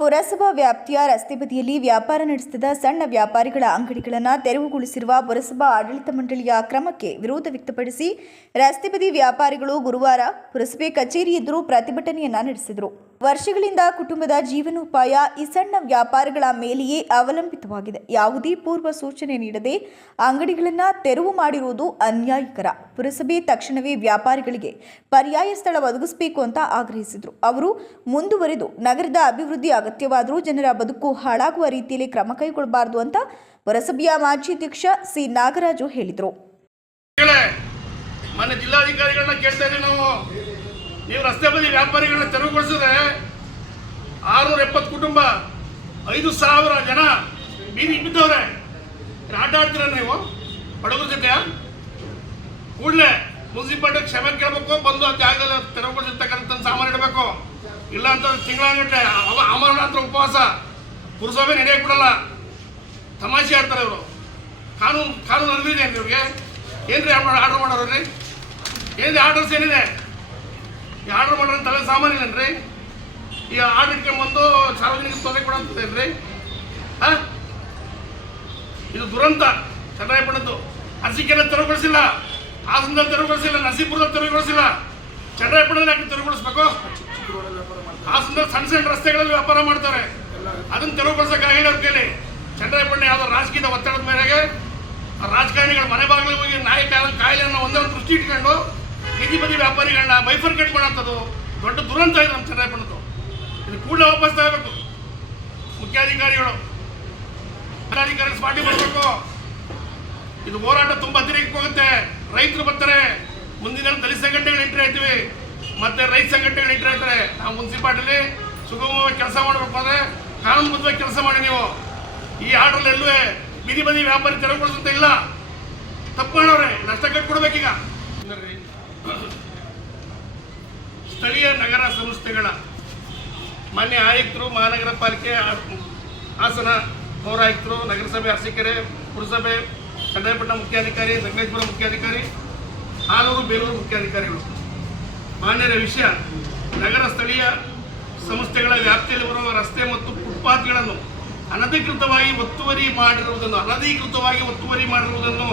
ಪುರಸಭಾ ವ್ಯಾಪ್ತಿಯ ರಸ್ತೆ ಬದಿಯಲ್ಲಿ ವ್ಯಾಪಾರ ನಡೆಸುತ್ತಿದ್ದ ಸಣ್ಣ ವ್ಯಾಪಾರಿಗಳ ಅಂಗಡಿಗಳನ್ನು ತೆರವುಗೊಳಿಸಿರುವ ಪುರಸಭಾ ಆಡಳಿತ ಮಂಡಳಿಯ ಕ್ರಮಕ್ಕೆ ವಿರೋಧ ವ್ಯಕ್ತಪಡಿಸಿ ರಸ್ತೆ ಬದಿ ವ್ಯಾಪಾರಿಗಳು ಗುರುವಾರ ಪುರಸಭೆ ಕಚೇರಿ ಎದುರು ಪ್ರತಿಭಟನೆಯನ್ನ ನಡೆಸಿದರು. ವರ್ಷಗಳಿಂದ ಕುಟುಂಬದ ಜೀವನೋಪಾಯ ಈ ಸಣ್ಣ ವ್ಯಾಪಾರಗಳ ಮೇಲೆಯೇ ಅವಲಂಬಿತವಾಗಿದೆ. ಯಾವುದೇ ಪೂರ್ವ ಸೂಚನೆ ನೀಡದೆ ಅಂಗಡಿಗಳನ್ನು ತೆರವು ಮಾಡಿರುವುದು ಅನ್ಯಾಯಕರ. ಪುರಸಭೆ ತಕ್ಷಣವೇ ವ್ಯಾಪಾರಿಗಳಿಗೆ ಪರ್ಯಾಯ ಸ್ಥಳ ಒದಗಿಸಬೇಕು ಅಂತ ಆಗ್ರಹಿಸಿದರು. ಅವರು ಮುಂದುವರೆದು ನಗರದ ಅಭಿವೃದ್ಧಿ ಅಗತ್ಯವಾದರೂ ಜನರ ಬದುಕು ಹಾಳಾಗುವ ರೀತಿಯಲ್ಲಿ ಕ್ರಮ ಕೈಗೊಳ್ಳಬಾರದು ಅಂತ ಪುರಸಭೆಯ ಮಾಜಿ ಅಧ್ಯಕ್ಷ ಸಿ. ನಾಗರಾಜು ಹೇಳಿದರು. ನಾವು ರಸ್ತೆ ಬದಿ ವ್ಯಾಪಾರಿಗಳನ್ನ ತೆರವುಗೊಳಿಸಿದ್ರೆ ಆರುನೂರ ಎಪ್ಪತ್ತು ಕುಟುಂಬ, ಐದು ಸಾವಿರ ಜನ ಬೀದಿ ಬಿದ್ದವ್ರೆ. ಆಟ ಆಡ್ತೀರ ನೀವು? ಬಡವರ ಜೊತೆ ಕೂಡಲೇ ಮುನ್ಸಿಪಾಲ್ಟಿ ಕ್ಷಮೆ ಕೇಳಬೇಕು, ಬಂದು ಆ ಜಾಗದಲ್ಲಿ ತೆರವುಗೊಳಿಸಿರ್ತಕ್ಕಂಥ ಸಾಮಾನು ಇಡಬೇಕು. ಇಲ್ಲ ಅಂತ ತಿಂಗಳಾಗಟ್ಟೆ ಅಮರನಾಥ ಉಪವಾಸ. ಪುರಸಭೆ ನಡೆಯಕ್ಕೆ ಬಿಡಲ್ಲ. ತಮಾಷೆ ಆಡ್ತಾರೆ ಅವರು ಕಾನೂನು ಕಾನೂನು ಅರಿವಿದೆ ನಿಮಗೆ? ಏನ್ರಿ ಆರ್ಡರ್ ಮಾಡೋರಿ ಏನ್ರಿ ಆರ್ಡರ್ಸ್ ಏನಿದೆ? ಮಾಡೋಣ ಈಗ ಆರ್ಡರ್ ಇಟ್ಕೊಂಡ್ಬಂದು ಸಾರ್ವಜನಿಕ ತೊಂದರೆ ಕೊಡಂತದೇನ್ರಿ ಹಾಂ? ಇದು ದುರಂತ. ಚನ್ನರಾಯಪಟ್ಟಣದ್ದು ಅರಸಿಕೆಲ್ಲ ತೆರವುಗೊಳಿಸಿಲ್ಲ. ಹಾಸನದಲ್ಲಿ ತೆರವುಗೊಳಿಸಿಲ್ಲ. ನಸೀಪುರದಲ್ಲಿ ತೆರವುಗೊಳಿಸಿಲ್ಲ. ಚನ್ನರಾಯಪಟ್ಟಣದಲ್ಲಿ ಯಾಕೆ ತೆರವುಗೊಳಿಸ್ಬೇಕು? ಹಾಸನದಲ್ಲಿ ಸಣ್ಣ ಸಣ್ಣ ರಸ್ತೆಗಳಲ್ಲಿ ವ್ಯಾಪಾರ ಮಾಡ್ತಾರೆ. ಅದನ್ನ ಅಂತ ಅವ್ರ ಕೈಲಿ. ಚನ್ನರಾಯಪಟ್ಟಣ ಯಾವುದೋ ರಾಜಕೀಯದ ಒತ್ತಡದ ಮೇರೆಗೆ ಆ ರಾಜಕಾರಣಿಗಳ ಮನೆ ಬಾಗಿಲಿಗೆ ಹೋಗಿ ನಾಯಿ ಕಾಯಿಲೆ ಕಾಯಿಲೆಯನ್ನು ಒಂದೇ ಒಂದು ದೃಷ್ಟಿ ಇಟ್ಕೊಂಡು ಬೀದಿ ಬದಿ ವ್ಯಾಪಾರಿಗಳನ್ನ ಬೈಫರ್ಕೇಟ್ ಮಾಡೋಂಥದ್ದು ದೊಡ್ಡ ದುರಂತ ಇದೆ ನಮ್ಮ ಚನ್ನರಾಯಪಟ್ಟಣದ್ದು ಇದು ಕೂಡಲೇ ವಾಪಸ್ ತಗೋಬೇಕು. ಮುಖ್ಯಾಧಿಕಾರಿಗಳು. ಜಿಲ್ಲಾಧಿಕಾರಿ ಸ್ಪಾಟಿ ಬರಬೇಕು. ಇದು ಹೋರಾಟ ತುಂಬಾ ಹತ್ತಿರಕ್ಕೆ ಹೋಗುತ್ತೆ. ರೈತರು ಬರ್ತಾರೆ. ಮುಂದಿನ ದಲಿತ ಸಂಘಟನೆಗಳು ಎಂಟ್ರಿ ಆಯ್ತೀವಿ. ಮತ್ತೆ ರೈತ ಸಂಘಟನೆಗಳು ಎಂಟ್ರಿ ಆಯ್ತಾರೆ. ನಾವು ಮುನ್ಸಿಪಾಲ್ಟಿಲಿ ಸುಗಮವಾಗಿ ಕೆಲಸ ಮಾಡಬೇಕು ಅಂದ್ರೆ ಕಾನೂನುಬದ್ಧವಾಗಿ ಕೆಲಸ ಮಾಡಿ ನೀವು. ಈ ಆರ್ಡರ್ ಎಲ್ಲೂ ಬೀದಿ ಬದಿ ವ್ಯಾಪಾರಿ ತೆರವುಗೊಳಿಸಂತ ಇಲ್ಲ. ತಪ್ಪು ಮಾಡೋರೆ. ನಷ್ಟ ಕಟ್ಕೊಡ್ಬೇಕೀಗ. ಸ್ಥಳೀಯ ನಗರ ಸಂಸ್ಥೆಗಳ ಮಾನ್ಯ ಆಯುಕ್ತರು, ಮಹಾನಗರ ಪಾಲಿಕೆ ಹಾಸನ ಪೌರಾಯುಕ್ತರು, ನಗರಸಭೆ ಅರಸೀಕೆರೆ, ಪುರಸಭೆ ಚನ್ನಪಟ್ಟಣ ಮುಖ್ಯಾಧಿಕಾರಿ ಸಂಗಮೇಶ್ವರ ಮುಖ್ಯಾಧಿಕಾರಿ, ಹಾಲೂರು, ಬೇಲೂರು ಮುಖ್ಯಾಧಿಕಾರಿಗಳು. ಮಾನ್ಯರ ವಿಷಯ, ನಗರ ಸ್ಥಳೀಯ ಸಂಸ್ಥೆಗಳ ವ್ಯಾಪ್ತಿಯಲ್ಲಿ ಬರುವ ರಸ್ತೆ ಮತ್ತು ಫುಟ್ಪಾತ್ಗಳನ್ನು ಅನಧಿಕೃತವಾಗಿ ಒತ್ತುವರಿ ಮಾಡಿರುವುದನ್ನು, ಅನಧಿಕೃತವಾಗಿ ಒತ್ತುವರಿ ಮಾಡಿರುವುದನ್ನು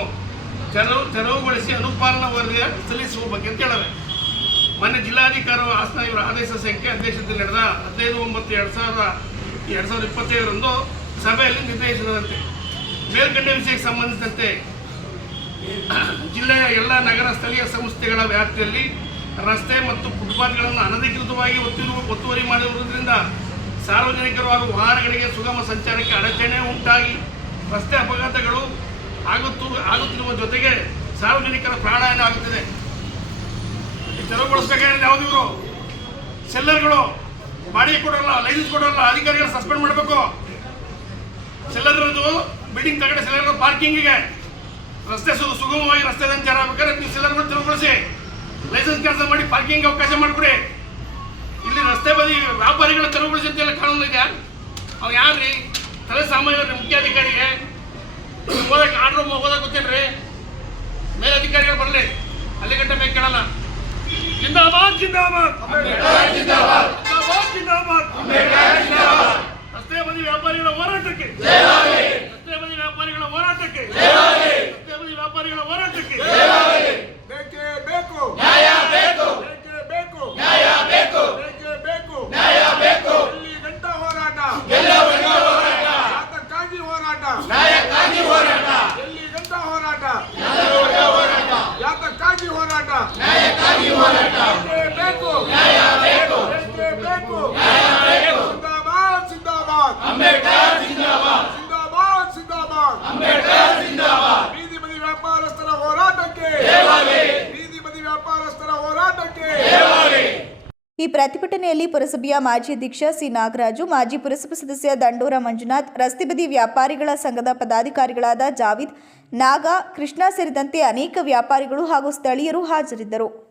ತೆರವು ತೆರವುಗೊಳಿಸಿ ಅನುಪಾಲನಾ ವರದಿ ಸಲ್ಲಿಸುವ ಬಗ್ಗೆ ಅಂತ ಹೇಳವೆ. ಮೊನ್ನೆ ಜಿಲ್ಲಾಧಿಕಾರಿ ಹಾಸನ ಇವರ ಆದೇಶ ಸಂಖ್ಯೆ ಅಧ್ಯಕ್ಷತೆ ನಡೆದ ಹದಿನೈದು, ಒಂಬತ್ತು, ಎರಡು ಸಾವಿರದ ಎರಡು ಸಾವಿರದ ಇಪ್ಪತ್ತೈದರಂದು ಸಭೆಯಲ್ಲಿ ನಿರ್ಣಯಿಸಿದಂತೆ ಮೇಲ್ಕಂಡ ವಿಷಯಕ್ಕೆ ಸಂಬಂಧಿಸಿದಂತೆ ಜಿಲ್ಲೆಯ ಎಲ್ಲ ನಗರ ಸ್ಥಳೀಯ ಸಂಸ್ಥೆಗಳ ವ್ಯಾಪ್ತಿಯಲ್ಲಿ ರಸ್ತೆ ಮತ್ತು ಫುಟ್ಪಾತ್ಗಳನ್ನು ಅನಧಿಕೃತವಾಗಿ ಒತ್ತಿರುವ ಒತ್ತುವರಿ ಮಾಡಿರುವುದರಿಂದ ಸಾರ್ವಜನಿಕರು ಹಾಗೂ ವಾಹನಗಳಿಗೆ ಸುಗಮ ಸಂಚಾರಕ್ಕೆ ಅಡಚಣೆ ಉಂಟಾಗಿ ರಸ್ತೆ ಅಪಘಾತಗಳು ಆಗುತ್ತು, ಆಗುತ್ತಿರುವ ಜೊತೆಗೆ ಸಾರ್ವಜನಿಕರ ಪ್ರಾಣಾಯಾಮ ಆಗುತ್ತಿದೆ. ತೆರವುಗೊಳಿಸಬೇಕಾದ್ರೆ ಯಾವ್ದು ಇವರು? ಸೆಲ್ಲರ್ಗಳು ಬಾಡಿಗೆ ಕೊಡೋಲ್ಲ ಲೈಸೆನ್ಸ್ ಕೊಡೋಲ್ಲ ಅಧಿಕಾರಿಗಳು ಸಸ್ಪೆಂಡ್ ಮಾಡಬೇಕು. ಸೆಲ್ಲರ್ದು ಬಿಲ್ಡಿಂಗ್ ತಗಡೆ ಸೆಲ್ಲರ್ ಪಾರ್ಕಿಂಗಿಗೆ ರಸ್ತೆ ಸುಗಮವಾಗಿ ರಸ್ತೆ ಸಂಚಾರ ಆಗ್ಬೇಕಾದ್ರೆ ನೀವು ಸೆಲ್ಲರ್ಗಳು ತೆರವುಗೊಳಿಸಿ. ಲೈಸೆನ್ಸ್ ಕೆಲಸ ಮಾಡಿ ಪಾರ್ಕಿಂಗ್ ಅವಕಾಶ ಮಾಡಿಕೊಡಿ. ಇಲ್ಲಿ ರಸ್ತೆ ಬದಿ ವ್ಯಾಪಾರಿಗಳ ತೆರವುಗೊಳಿಸಿ ಅಂತೆಲ್ಲ ಕಾನೂನು ಇದೆ ಯಾರ್ರಿ? ತಲೆ ಸಾಮಾನ್ಯ ಮುಖ್ಯಾಧಿಕಾರಿಗೆ. ಓದಕ್ಕೆ ಆರ್ಡರ್ ಓದಕ್ಕೆ ಗೊತ್ತೇನ್ರಿ? ಮೇಲಧಿಕಾರಿಗಳು ಬರಲಿ. ಅಲ್ಲಿ ಗಂಟೆ ಬೇಕು ಕೇಳಲ್ಲ. ಜಿಂದಾಬಾದ್ ಜಿಂದಾಬಾದ್. ಜಿಂದಾಬಾದ್. ಜಿಂದಾಬಾದ್ ರಸ್ತೆ ಬದಿ ವ್ಯಾಪಾರಿಗಳ ಹೋರಾಟಕ್ಕೆ. ರಸ್ತೆ ಬದಿ ವ್ಯಾಪಾರಿಗಳ ಹೋರಾಟಕ್ಕೆ. ರಸ್ತೆ ಬದಿ ವ್ಯಾಪಾರಿಗಳ ಹೋರಾಟಕ್ಕೆ. ಬೇಕೇ ಬೇಕು. ನ್ಯಾಯ ಬೇಕು. ಬೇಕೇ ಬೇಕು. ನ್ಯಾಯ ಬೇಕು. ಬೇಕೇ ಬೇಕು. ನ್ಯಾಯ ಬೇಕು. ಇಲ್ಲಿ ಗಂಟ ಹೋರಾಟ. ಹೋರಾಟ. ಯಾತಕ್ಕಾಗಿ ಹೋರಾಟ. ನ್ಯಾಯಕ್ಕಾಗಿ ಹೋರಾಟ. ಎಲ್ಲಿ ಗಂಟ ಹೋರಾಟ. ಹೋರಾಟ. ಯಾತಕ್ಕಾಗಿ ಹೋರಾಟ. ನ್ಯಾಯಕ್ಕಾಗಿ ಹೋರಾಟ ಬೇಕೇ ಬೇಕು ನ್ಯಾಯ ಬೇಕು ಬೇಕೇ ಬೇಕು ನ್ಯಾಯ ಬೇಕು ಸಿಂದಾಬಾದ್ ಸಿಂದಾಬಾದ್ ಅಂಬೇಡ್ಕರ್ ಸಿಂದಾಬಾದ್ ಸಿಂದಾಬಾದ್ ಸಿಂದಾಬಾದ್ ಅಂಬೇಡ್ಕರ್ ಸಿಂದಾಬಾದ್ ಬೀದಿ ಬದಿ ವ್ಯಾಪಾರಸ್ಥರ ಹೋರಾಟಕ್ಕೆ ಬೀದಿ ಬದಿ ವ್ಯಾಪಾರಸ್ಥರ ಹೋರಾಟಕ್ಕೆ ಈ ಪ್ರತಿಭಟನೆಯಲ್ಲಿ ಪುರಸಭೆಯ ಮಾಜಿ ಅಧ್ಯಕ್ಷ ಸಿ. ನಾಗರಾಜು, ಮಾಜಿ ಪುರಸಭೆ ಸದಸ್ಯ ದಂಡೂರ ಮಂಜುನಾಥ್, ರಸ್ತೆ ಬದಿ ವ್ಯಾಪಾರಿಗಳ ಸಂಘದ ಪದಾಧಿಕಾರಿಗಳಾದ ಜಾವಿದ್ ನಾಗಾ, ಕೃಷ್ಣ ಸೇರಿದಂತೆ ಅನೇಕ ವ್ಯಾಪಾರಿಗಳು ಹಾಗೂ ಸ್ಥಳೀಯರು ಹಾಜರಿದ್ದರು.